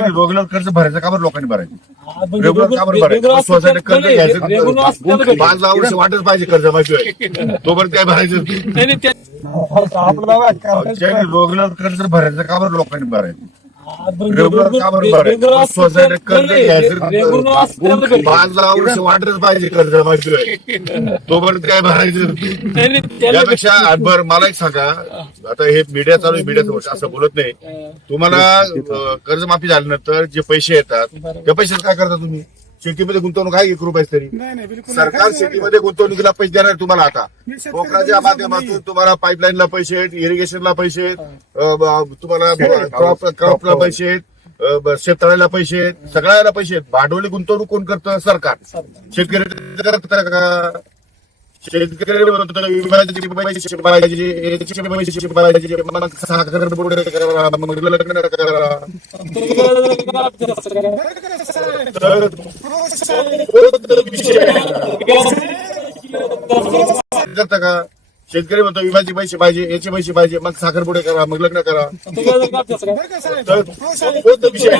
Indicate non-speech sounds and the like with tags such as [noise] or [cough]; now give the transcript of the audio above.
Regular कर्ज भरायचं का बरं लोकांनी भरायचं? रेग्युलर का बरं भरायचं? कर्ज घ्यायचं पाच दहा वर्ष वाटच पाहिजे कर्ज माहिती तोपर्यंत काय भरायचं? रेग्युलर कर्ज भरायचं का बरं लोकांनी भरायचं? पाच दहा वर्ष वाटच पाहिजे कर्ज माहिती तोपर्यंत काय भरायचं? त्यापेक्षा बर मला एक सांगा. आता हे मीडिया चालू आहे मीडिया असं बोलत नाही. तुम्हाला कर्जमाफी झाल्यानंतर जे पैसे येतात त्या पैशात काय करता तुम्ही? शेतीमध्ये गुंतवणूक आहे एक रुपयाच तरी. नाही नाही बिलकुल सरकार शेतीमध्ये गुंतवणुकीला पैसे देणार आहे तुम्हाला आता. पोखराच्या माध्यमातून तुम्हाला पाईपलाईनला पैसे आहेत इरिगेशनला पैसे आहेत अं, ब- तुम्हाला क्रॉप क्रॉपला पैसे आहेत अं, ब- शेततळ्याला पैसे आहेत सगळ्याला पैसे आहेत. भांडवली गुंतवणूक कोण करतं? सरकार. शेतकरी करत का? शेतकरी पैसे याचे पैसे मग साखर बोर्ड करा, मग लग्न [laughs] [laughs] का? शेतकरी म्हणतो विम्याचे पैसे पाहिजे याचे पैसे पाहिजे मग साखरपुडे करा मग लग्न करा. विषय?